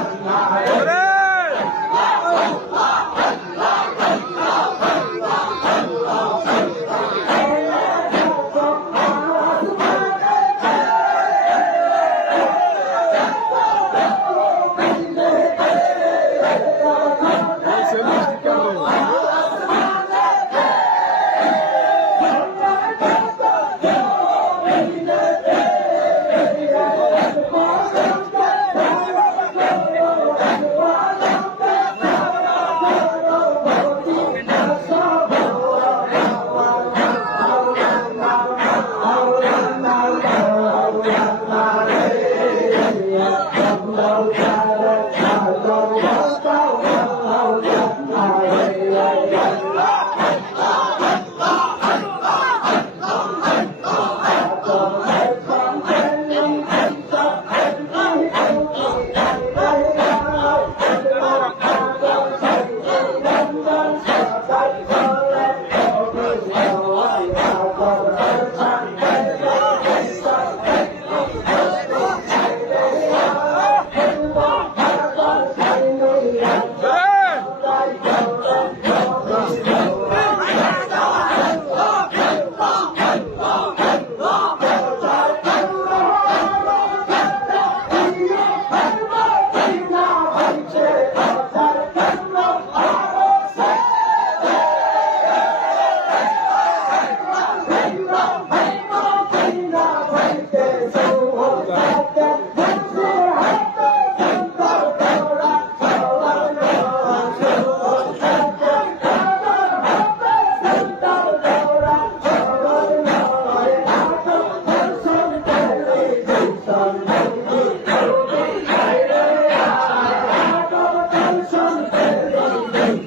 Obrigado.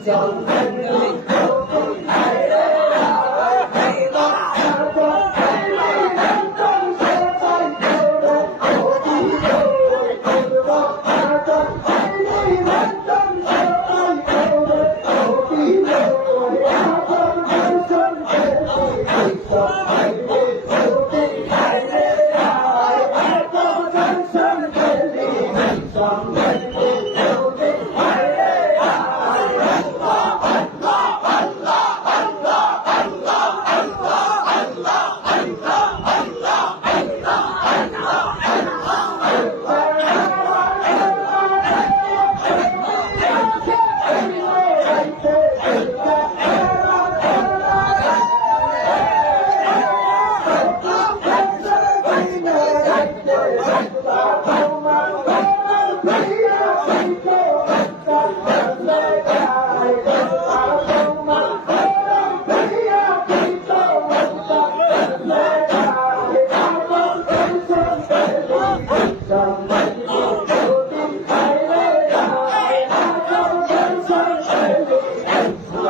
江南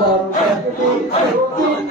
Some have to be